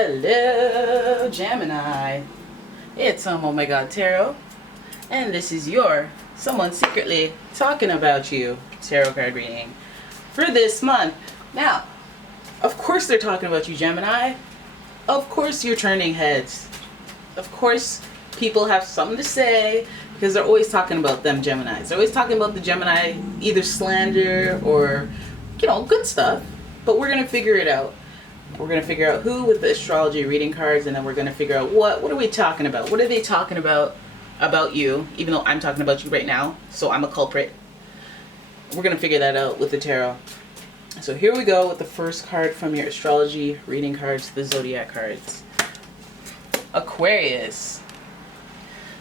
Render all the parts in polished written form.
Hello, Gemini. It's umomg.tarot, and this is your someone secretly talking about you tarot card reading for this month. Now, of course they're talking about you, Gemini. Of course you're turning heads. Of course people have something to say because they're always talking about them Geminis. They're always talking about the Gemini, either slander or, good stuff. But we're going to figure it out. We're going to figure out who with the astrology reading cards, and then we're going to figure out what are we talking about? What are they talking about you, even though I'm talking about you right now, so I'm a culprit. We're going to figure that out with the tarot. So here we go with the first card from your astrology reading cards, the Zodiac cards. Aquarius.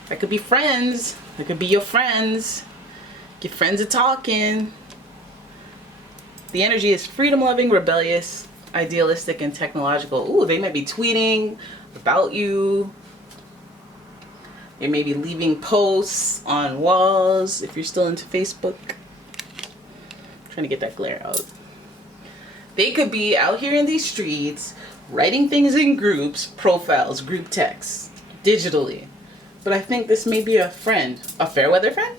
That could be friends. That could be your friends. Your friends are talking. The energy is freedom-loving, rebellious, idealistic, and technological. Ooh, they might be tweeting about you. They may be leaving posts on walls if you're still into Facebook. I'm trying to get that glare out. They could be out here in these streets writing things in groups, profiles, group texts, digitally. But I think this may be a friend. A fair weather friend?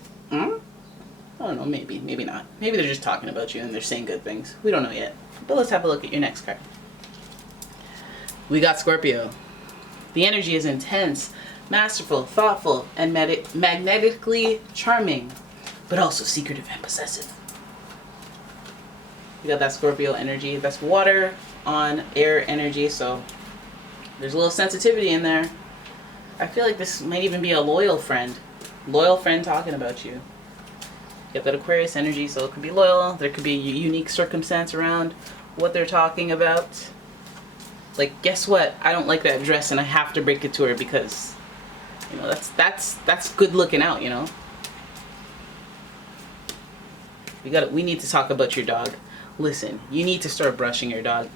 I don't know, maybe not. Maybe they're just talking about you and they're saying good things. We don't know yet. But let's have a look at your next card. We got Scorpio. The energy is intense, masterful, thoughtful, and magnetically charming, but also secretive and possessive. We got that Scorpio energy. That's water on air energy, so there's a little sensitivity in there. I feel like this might even be a loyal friend talking about you. You got that Aquarius energy, so it could be loyal. There could be a unique circumstance around what they're talking about. Like, guess what? I don't like that dress and I have to break it to her because, that's good looking out, We need to talk about your dog. Listen, you need to start brushing your dog.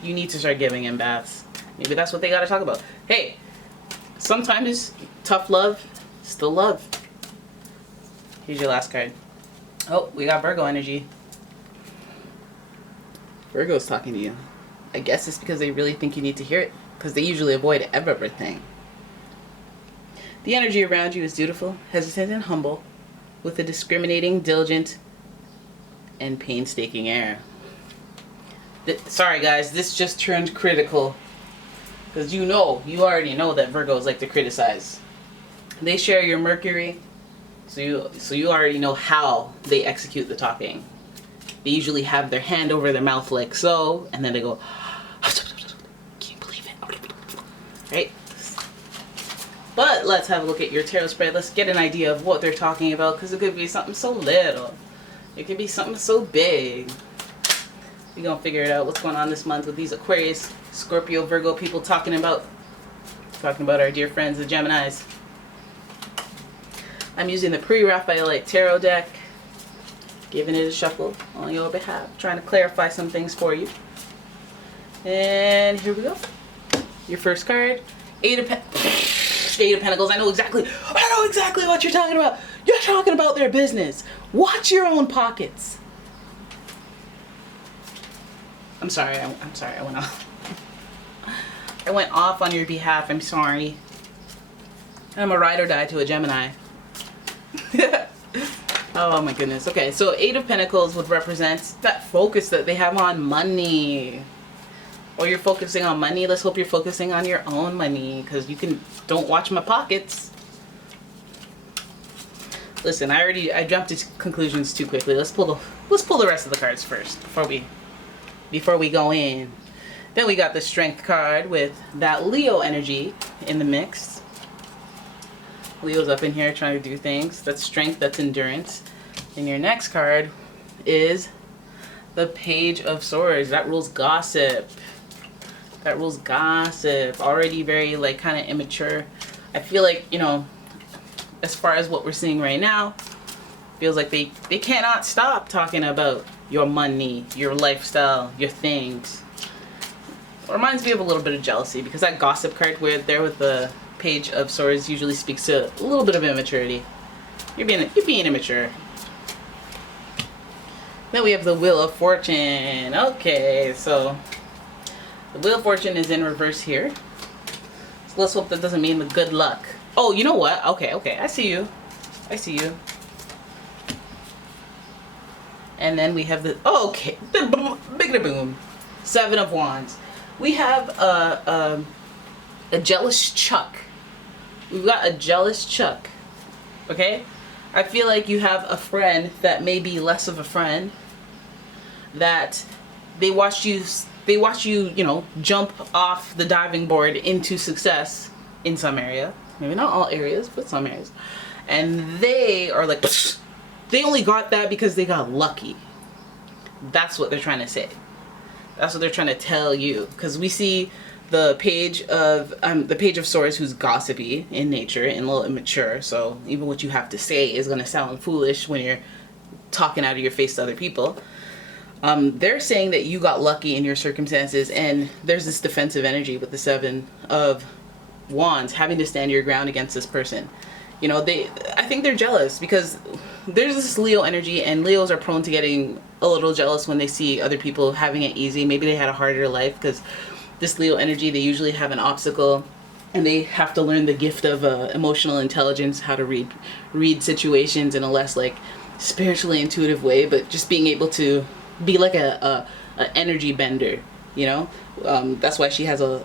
You need to start giving him baths. Maybe that's what they got to talk about. Hey, sometimes tough love, still love. Here's your last card. Oh, we got Virgo energy. Virgo's talking to you. I guess it's because they really think you need to hear it, because they usually avoid everything. The energy around you is dutiful, hesitant, and humble, with a discriminating, diligent, and painstaking air. Sorry guys, this just turned critical, because you already know that Virgos like to criticize. They share your Mercury, so you already know how they execute the talking. They usually have their hand over their mouth like so, and then they go, can you believe it? Right? But let's have a look at your tarot spread. Let's get an idea of what they're talking about, because it could be something so little. It could be something so big. We're going to figure it out what's going on this month with these Aquarius, Scorpio, Virgo people talking about our dear friends, the Geminis. I'm using the pre-Raphaelite tarot deck, giving it a shuffle on your behalf, trying to clarify some things for you. And here we go. Your first card, Eight of Pentacles. I know exactly what you're talking about. You're talking about their business. Watch your own pockets. I'm sorry, I went off. I went off on your behalf, I'm sorry. I'm a ride or die to a Gemini. Oh my goodness. Okay, so Eight of Pentacles would represent that focus that they have on money. Or you're focusing on money. Let's hope you're focusing on your own money, because don't watch my pockets. Listen, I jumped to conclusions too quickly. Let's pull the rest of the cards first before we go in. Then we got the Strength card with that Leo energy in the mix. Leo's up in here trying to do things. That's strength, that's endurance. And your next card is the Page of Swords. That rules gossip. Already very kind of immature. I feel like, as far as what we're seeing right now, feels like they cannot stop talking about your money, your lifestyle, your things. It reminds me of a little bit of jealousy, because that gossip card with the Page of Swords usually speaks to a little bit of immaturity. You're being immature. Then we have the Wheel of Fortune. Okay, so The Wheel of Fortune is in reverse here. So let's hope that doesn't mean the good luck. Oh, you know what? Okay, okay. I see you. I see you. And then we have the... Oh, okay. Big boom. 7 of Wands. We have a jealous Chuck. We've got a jealous Chuck. Okay? I feel like you have a friend that may be less of a friend. That they watched you, you know, jump off the diving board into success in some area. Maybe not all areas, but some areas. And they are like, psh, they only got that because they got lucky. That's what they're trying to say. That's what they're trying to tell you. Because we see the Page of Swords, who's gossipy in nature and a little immature. So even what you have to say is going to sound foolish when you're talking out of your face to other people. They're saying that you got lucky in your circumstances, and there's this defensive energy with the 7 of Wands, having to stand your ground against this person. You know, I think they're jealous because there's this Leo energy, and Leos are prone to getting a little jealous when they see other people having it easy. Maybe they had a harder life because this Leo energy, they usually have an obstacle, and they have to learn the gift of emotional intelligence, how to read situations in a less like spiritually intuitive way, but just being able to be like a energy bender, you know. That's why she has a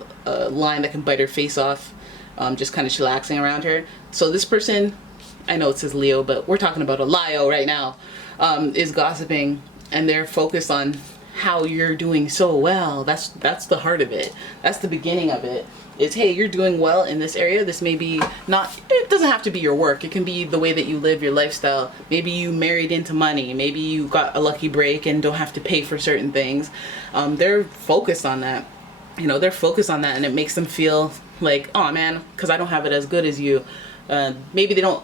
line that can bite her face off, just kind of chillaxing around her. So this person, I know it says Leo, but we're talking about a Leo right now, is gossiping, and they're focused on how you're doing so well. That's the heart of it. That's the beginning of it. Is, hey, you're doing well in this area. This may be not, it doesn't have to be your work. It can be the way that you live your lifestyle. Maybe you married into money. Maybe you got a lucky break and don't have to pay for certain things. They're focused on that. You know, they're focused on that, and it makes them feel like, oh man, because I don't have it as good as you. Maybe they don't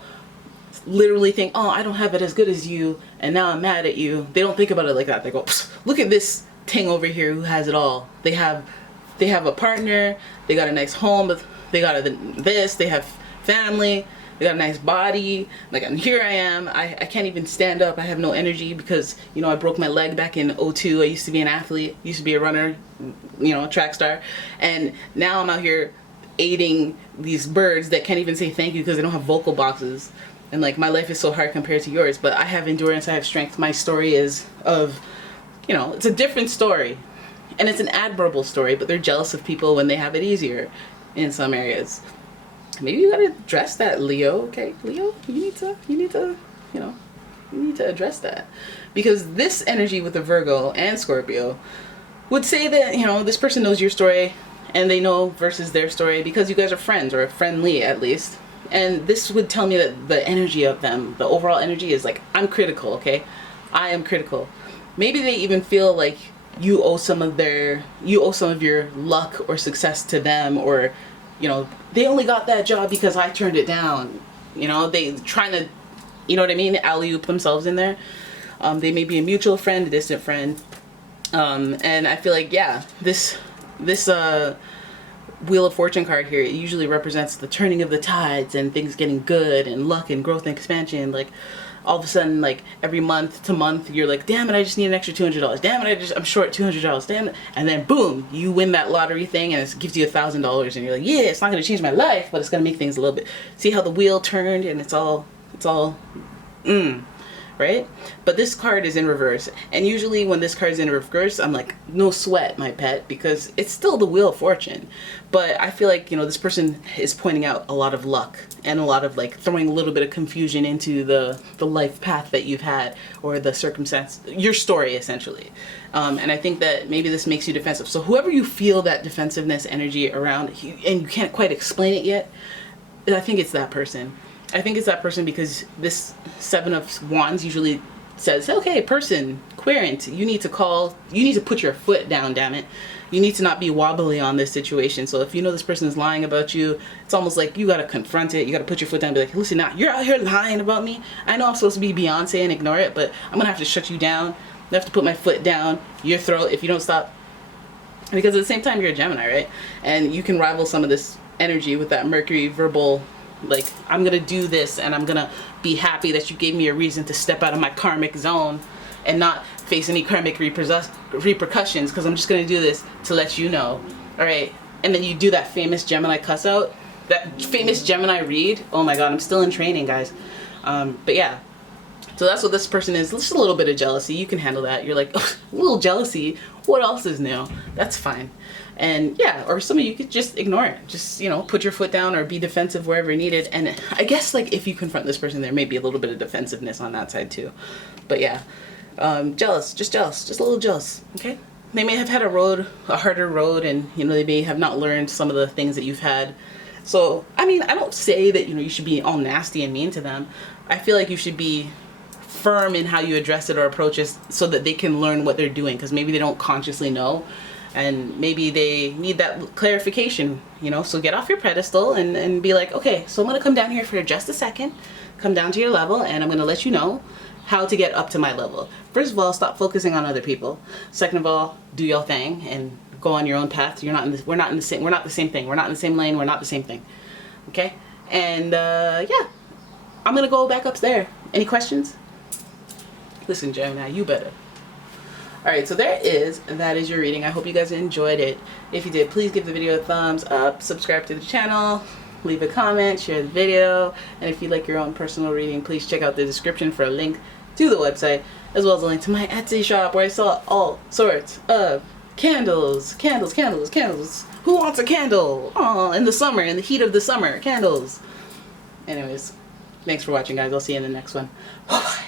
literally think, oh, I don't have it as good as you, and now I'm mad at you. They don't think about it like that. They go, look at this thing over here who has it all. They have a partner, they got a nice home, they got this, they have family, they got a nice body. Like, and here I am, I can't even stand up. I have no energy because, you know, I broke my leg back in 2002. I used to be an athlete, used to be a runner, you know, a track star. And now I'm out here aiding these birds that can't even say thank you because they don't have vocal boxes. And like, my life is so hard compared to yours, but I have endurance, I have strength. My story is of, you know, it's a different story. And it's an admirable story, but they're jealous of people when they have it easier in some areas. Maybe you gotta address that, Leo. Okay, Leo, you need to, you know, you need to address that. Because this energy with the Virgo and Scorpio would say that, you know, this person knows your story and they know versus their story because you guys are friends, or friendly at least. And this would tell me that the energy of them, the overall energy is like, I'm critical, okay? I am critical. Maybe they even feel like you owe some of your luck or success to them, or, you know, they only got that job because I turned it down. You know, they trying to, you know what I mean, alley-oop themselves in there. They may be a mutual friend, a distant friend. And I feel like, yeah, this Wheel of Fortune card here, it usually represents the turning of the tides and things getting good and luck and growth and expansion. Like, all of a sudden, like, every month to month, you're like, damn it, I just need an extra $200. Damn it, I'm short $200. Damn it. And then boom, you win that lottery thing and it gives you $1,000 and you're like, yeah, it's not going to change my life, but it's going to make things a little bit. See how the wheel turned and it's all, right? But this card is in reverse. And usually when this card is in reverse, I'm like, no sweat, my pet, because it's still the Wheel of Fortune. But I feel like, you know, this person is pointing out a lot of luck and a lot of like throwing a little bit of confusion into the life path that you've had, or the circumstance, your story essentially. And I think that maybe this makes you defensive. So whoever you feel that defensiveness energy around, and you can't quite explain it yet, I think it's that person. I think it's that person because this 7 of Wands usually says, okay, person, querent, you need to put your foot down, damn it. You need to not be wobbly on this situation. So if you know this person is lying about you, it's almost like you got to confront it. You got to put your foot down and be like, listen, now you're out here lying about me. I know I'm supposed to be Beyonce and ignore it, but I'm going to have to shut you down. I have to put my foot down your throat if you don't stop. Because at the same time, you're a Gemini, right? And you can rival some of this energy with that Mercury verbal, like, I'm gonna do this and I'm gonna be happy that you gave me a reason to step out of my karmic zone and not face any karmic repercussions, because I'm just going to do this to let you know. All right. And then you do that famous Gemini cuss out, that famous Gemini read. Oh my God, I'm still in training, guys. But yeah, so that's what this person is. Just a little bit of jealousy. You can handle that. You're like, oh, a little jealousy. What else is new? That's fine. And yeah, or some of you could just ignore it. Just, you know, put your foot down or be defensive wherever needed. And I guess like if you confront this person, there may be a little bit of defensiveness on that side too. But yeah, jealous, just a little jealous. Okay. They may have had a harder road, and you know, they may have not learned some of the things that you've had. So, I mean, I don't say that, you know, you should be all nasty and mean to them. I feel like you should be firm in how you address it or approach it so that they can learn what they're doing, because maybe they don't consciously know, and maybe they need that clarification, you know. So get off your pedestal and be like, okay, so I'm going to come down here for just a second, come down to your level, and I'm going to let you know how to get up to my level. First of all, stop focusing on other people. Second of all, do your thing and go on your own path. We're not the same thing. We're not in the same lane. We're not the same thing. Okay? And yeah, I'm gonna go back up there. Any questions? Listen, Gemini, you better. All right, so that is your reading. I hope you guys enjoyed it. If you did, please give the video a thumbs up, subscribe to the channel, leave a comment, share the video, and if you'd like your own personal reading, please check out the description for a link to the website, as well as a link to my Etsy shop where I sell all sorts of candles. Who wants a candle? Oh, in the summer, in the heat of the summer, candles. Anyways, thanks for watching, guys. I'll see you in the next one. Bye-bye.